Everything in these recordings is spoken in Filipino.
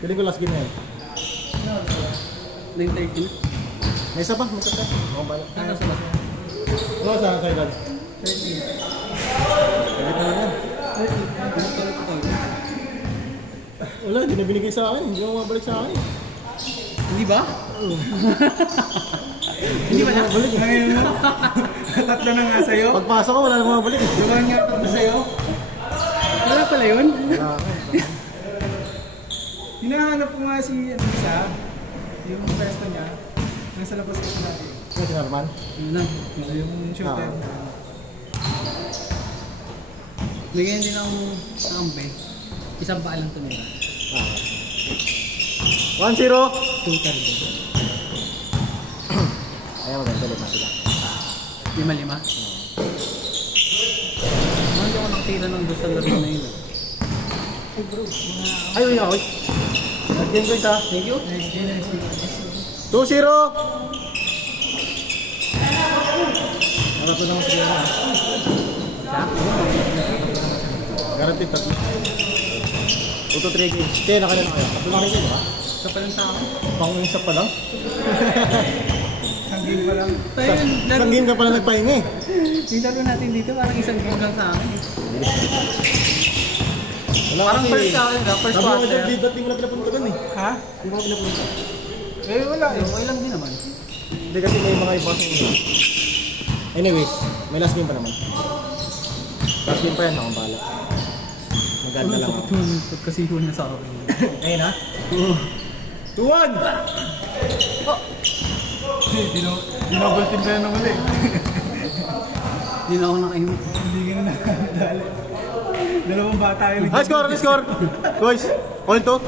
Piling ko last game na yun. 9:30. May isa pa, may isa pa. Ako bala. Ano sa ba? Oo, sa kailan? 30. Kailan na yan? Wala, hindi na binigay sa akin. Hindi mo mabalik sa akin. Hindi ba? Oo. Hindi ba na? Mabalik eh. Ngayon na. Tatlo na nga sa'yo. Pagpasok ko, wala na mabalik eh. Diba nga tatlo sa'yo? Wala pala yun? Wala ako. Hinahanap ko nga si isa. Yung pwesto niya. Nasa labas ko natin. Ano si Norman? Yun lang. Yung shooter. Bigyan din akong kampe. Isang paa lang tumira. 1-0. Total din. Ayaw maganda, lima sila. 5-5. Hindi ako nakatira ng gusto laro na yun. Ay bro, ay uy ako. Nag-game ko isa. Thank you. 2-0. Ano to naman sila na? Guaranteed tatlo. 2-3 games. Kaya nakalan na kayo. Tatlo na kayo ba? Isa pa lang sa akin. Pang-isa pa lang? Isang game pa lang. Isang game ka pala nagpahinga eh. Yung laro natin dito parang isang game lang sa akin. Wala Parang kasi. first sa akin na, first Sabi mo quarter. dyan, ba't di mo na pinapunta dun eh? Ha? Di mo na pinapunta. Eh wala eh. Okay lang din naman. Hindi kasi may mga iba sa. Anyways, may last game pa naman. Last game pa yan, akong bahala. Maganda lang ako. Pagkasihon na sa akin. Ngayon ha? 2-1! Dinouble team sa'yo na muli. Hindi na ako nakaimik. Hindi ka na nakadali. Dalawang bata yun. High score! High score! Boys, all to.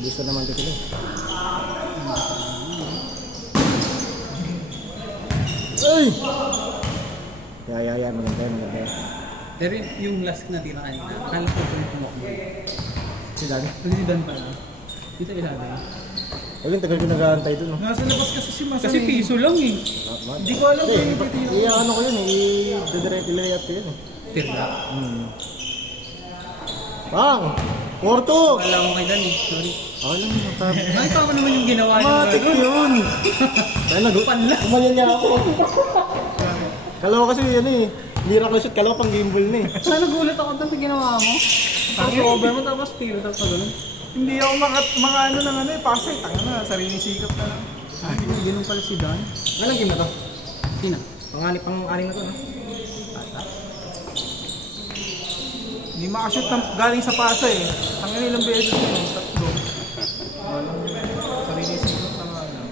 Gusto naman ito sila. Ay! Yan. Maganda. Pero yung last na tira kanina, akala ko kung tumakbo. Si Dan. Kasi Dan pala. Dito ilalim. Ayun, tagal ko nag-aantay dun. Nasa labas kasi si Masay. Kasi piso lang eh. Hindi ko alam kung dito yung... Ano ko yun eh. I-layat ko yun eh. Tira. Bang! Porto! Wala ko kay Dan eh. Sorry. Alam mo, sabi. Nakita ko naman yung ginawa niya. Matik yun! Kaya Panla. umalyan niya ako. Kalawa kasi yan eh. Miracle shot, kalawa pang gimbal na eh. Sana nagulat ako doon sa ginawa mo. Tapos over mo, tapos piro, tapos gano'n. Hindi ako mga ano ng ano eh. Pasay, tanga na. Sariling sikap na lang. Ay, ganun pala si Dan. Anong game na to? Sino? Pang-anim na to, no? Hindi makashoot ng galing sa Pasay eh. Ang ilang beses yun, tatlo. Sariling sikap na lang.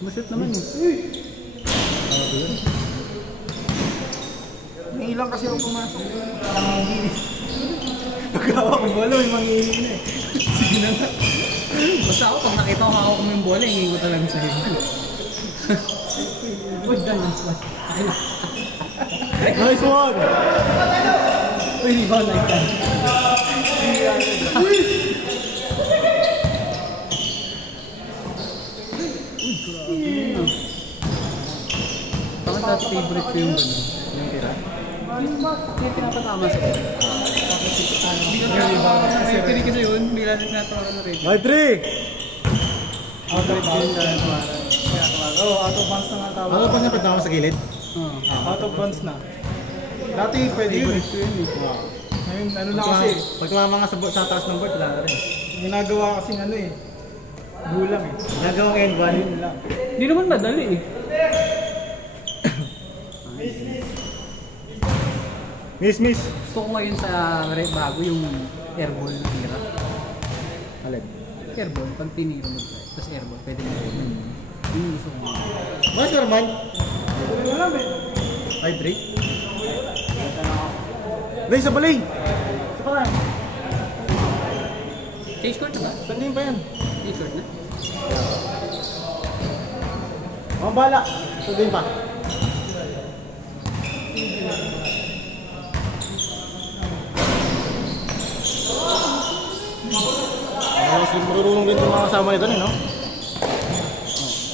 Sumashoot naman eh. May ilang kasi ako pumasok. Pagkawa ko bola, may mangihinig na eh. Sige na nga. Basta ako, pag nakita ko hawak mo yung bola, hingin ko talaga sa'yo. Uy, Dan, nice one. Akin na. Nice one! Uy, rebound like that. Bakit dati favorite ko yung gano'n? Yung tira? Yung pinapatama sa bola. Hindi ka tama. May kasi yun, hindi lang nagtatawa na rin. My 3! Out of bounds na parang. Oo, out of bounds na nga tawag. Ano pa niya pagtama sa gilid? Out of bounds na. Dati pwede yun eh. Ngayon, ano na kasi, Pag tumama nga sa taas ng board, wala na rin. ginagawa kasing ano eh. Gulang eh. Nagawang end one. Yun lang. Hindi naman madali eh. Miss. Gusto ko ngayon sa bago yung airball na tira. Alin? Airball, pag tinira mo, tapos airball, pwede mo rin. Yun yung gusto ko. Mas normal. Wala ba? My 3? Ray, sa balay! Sa pa Change court na ba? Saan din pa yan? Change court na? Ang bala! Saan din pa? Mas marunong din itong mga kasama nito, no?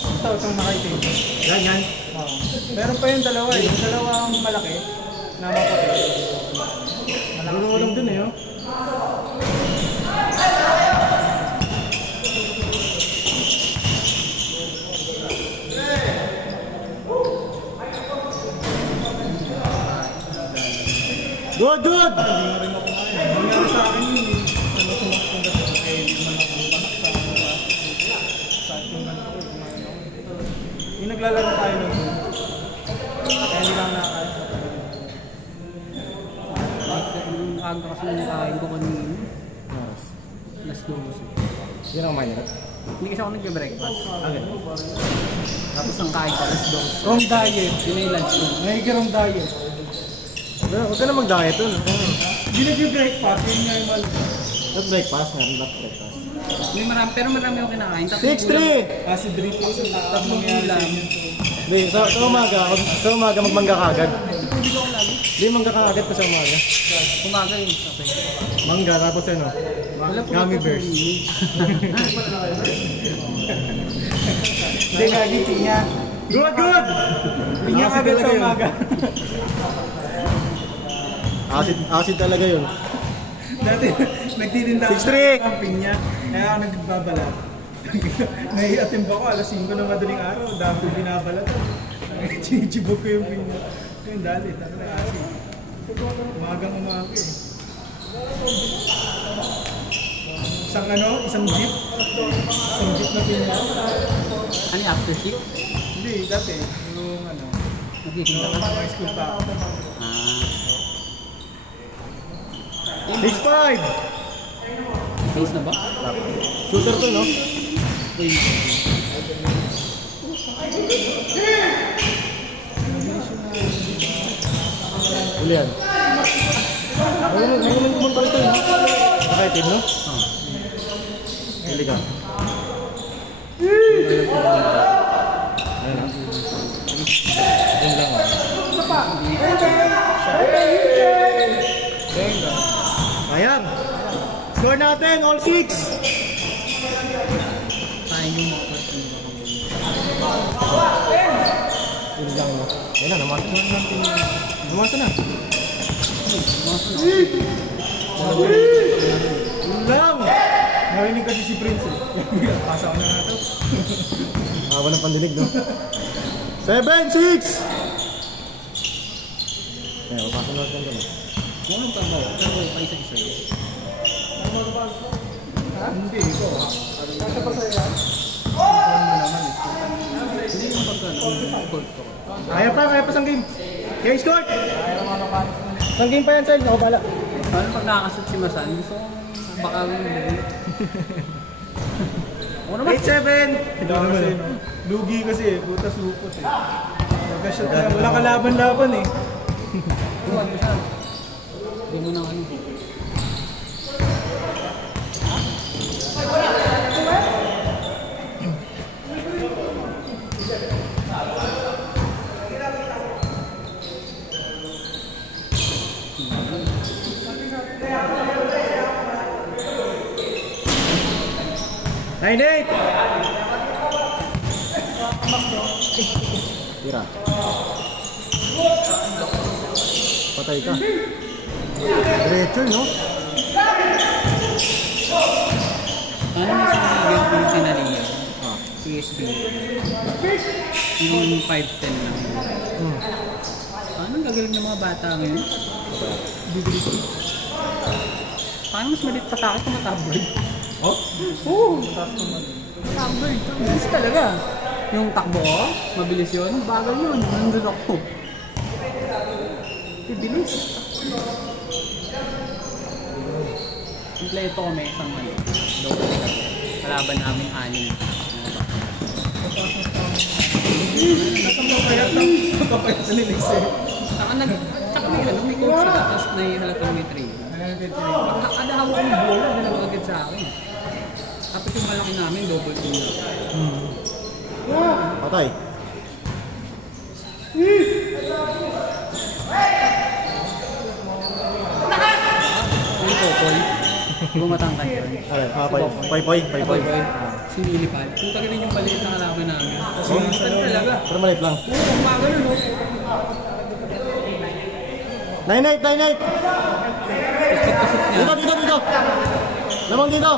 Ito, itong nakaitin. Yan. Meron pa yung dalawa eh. Yung dalawang malaki na maputi. Walang dun eh, oh. Good, good! Hindi nga rin ako kaya. Nangyari sa akin yun eh. Ano sumakot ko dito. Eh, hindi man ako panak sa ating man ako. Yung naglalaro tayo nun. Kaya hindi lang nakakaya. Ang aga kasi nakain ko kanina. Yes. Alas 12. Yun ang mahirap. Hindi kasi ako nag-breakfast. Tapos ang kain ko alas 12. Wrong diet. Yun yung lunch ko. Nahigirang diet. Huwag ka na mag-diet dun. Hindi nag-breakfast. Yun nga yung malaki. Not breakfast, meron not breakfast. May marami, pero marami ako kinakain. 6-3! Kasi drip ko sa tatlong ulam. Hindi, sa umaga magmangga ka agad. Hindi ko lagi. Hindi, mangga ka agad pa sa umaga. Umaga yun. Okay. Mangga, tapos ano? Wala po Gummy ako bears. Hindi nga, di pinya. Good, good! Pinya Acid agad talaga sa yun. umaga. Acid talaga yun. Dati, nagtitinda ako 6-3. ng pinya. Kaya ako nagbabalat. Naiatimba ko, alas 5 ng madaling araw. Dami ko binabalat. Chinchibog ko yung pinya. Yung dali, talaga asin. Umagang umaga eh. Isang jeep. Isang jeep na pinya. Ano yung after shift? Hindi, dati. Yung Magkikita yung ka? high school pa ako. Ah. 6-5! Face na ba? Shooter to, no? Uy. Huli yan. Ngayon pumunta ito, no? Nakaitim, no? Huli ka. Ayan, no? Yun lang, oh. Ayan. Score natin, all 6. Sayang yung mga Yun lang, no? Ayan na, namasa na. Namasa na. Yun lang. Narinig kasi si Prince eh. Pasa ko na nga ito. Awa ng pandinig, no? 7-6! Ayan, mapasa na natin doon, no? Walang trabaho. Trabaho pa isa-isa yun. Hindi, ito. Kasa pa sa'yo yan? Hindi yung pagka-court ko. Kaya pa isang game. Kaya score! Isang game pa yan, Sel. Ako bala. Paano pag nakakasot si Masan? Gusto ko baka ako naman. 8-7! Ito kasi, no? Lugi kasi eh. Butas lupot eh. Nagka-shot na. Wala kalaban-laban eh. Tuwan mo siya. Hindi mo nang ano. Tira. Patay ka. Diretso, no? Paano mo sa mga yung sinariya? Ah. PSB. Yung 5-10 lang. Paano gagawin ng mga bata ngayon? Bibilis. Paano mas malit pa sa akin kung matabloid? Oh? Oo! Matabloid. Bilis talaga. Yung takbo ko, mabilis yun. Bagal yun. Nandun ako. Bibilis. Kompleto kami isang ano. Kalaban namin 6. Kapayat na nila isa eh. Saka may ano, may coach na tapos naihalatang may training. Kada hawak ko yung bola, dalawa agad sa akin. Tapos yung malaki namin, double team na. Patay. Yung Popoy, bumatangkad yun. Alay, pay. Sinilipad. Kung tagarin yung palit na kalaban namin. Saan talaga? Pero maliit lang. Magano no? 9-8, 9-8! Dito! Lamang dito!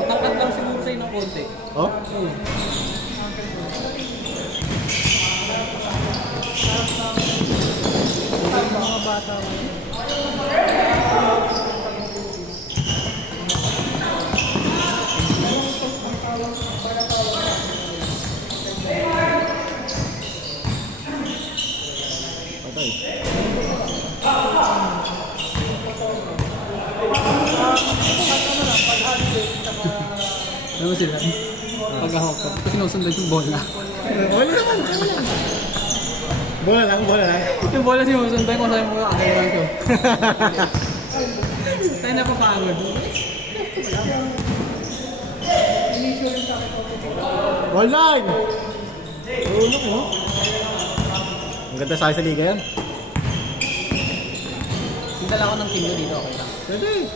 Matangkat lang siguro sa'yo ng konti. Oh? Mga bata. Patay. Ano mo sila? Pag-ahok ko. Kasi sinusundan yung bola. Wala naman. Bola lang. Yung bola sinusundan ko sa'yo mo kakailan ko. Tayo na papagod. Ball line! Tulog mo. Ang ganda sa liga yan. Yung dala ko ng team ko dito, okay lang. Pwede.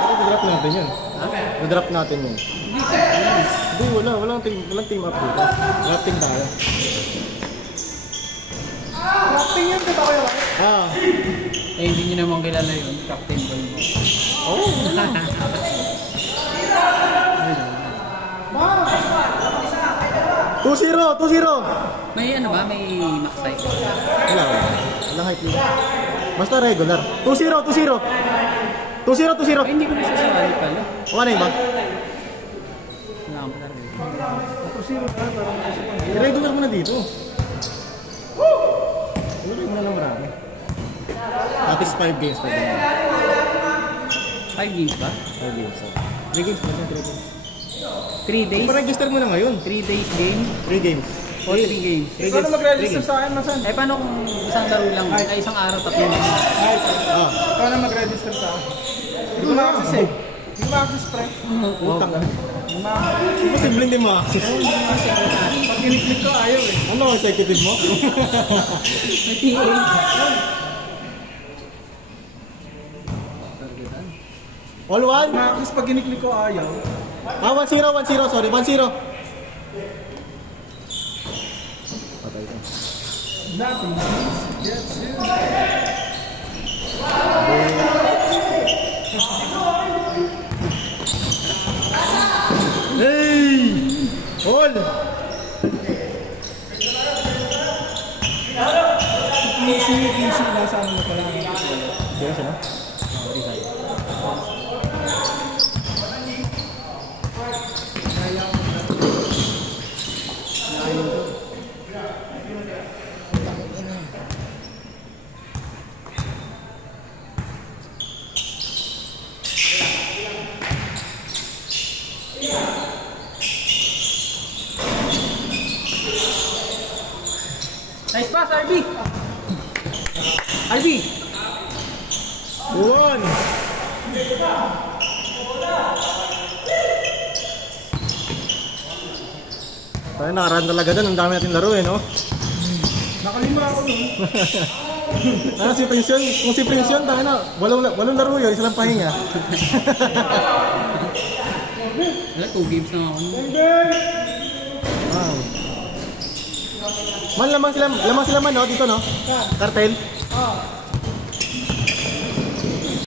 Pero drop natin yun. Drop natin yun. Hindi, walang team up dito. Drafting tayo. Drafting yan, diba kayo? Ah. Eh, hindi nyo naman kilala yun. Captain Ball mo. Oh. 2-0. May ano ba? May max height. Walang height limit. Basta regular. 2-0. 2-0. Ay, hindi ko nasasali pala. O ano yun ba? Wala kang pala rin. I-regular mo na dito. Regular mo na lang marami. At least 5 games pa din. 5 games ba? 5 games. 3 games pa din. 3 games. 3 days? Pa-register mo na ngayon. 3 days game? 3 games. O 3 games? Ikaw na mag-register sa akin, Masan. Eh, paano kung isang laro lang? Ay, isang araw, 3 games. Ah. Ikaw na mag-register sa akin. Hindi ko ma-access eh. Hindi ko ma-access, pre. Utang ka. Hindi ma-access. Imposible hindi mo access. Pag kiniklik ko, ayaw eh. Ano ang executive mo? May TA. All one? Ma-access pag kiniklik ko, ayaw. Ah, 1-0. Sorry, 1-0. Patay ka. Nothing gets you. Hey! All! Easy, nasa ano na pala. Sino siya na? Nice pass, RB! RB! One! Tayo nakaraan talaga doon. Ang dami natin laro eh, no? Nakalima ako nun. Ano si Prince yun? Kung si Prince yun, tayo na. Walang laro yun. Isa lang pahinga. Wala, 2 games na ako. Wow. Man, lamang sila man, no? Dito, no? Cartel. Ah,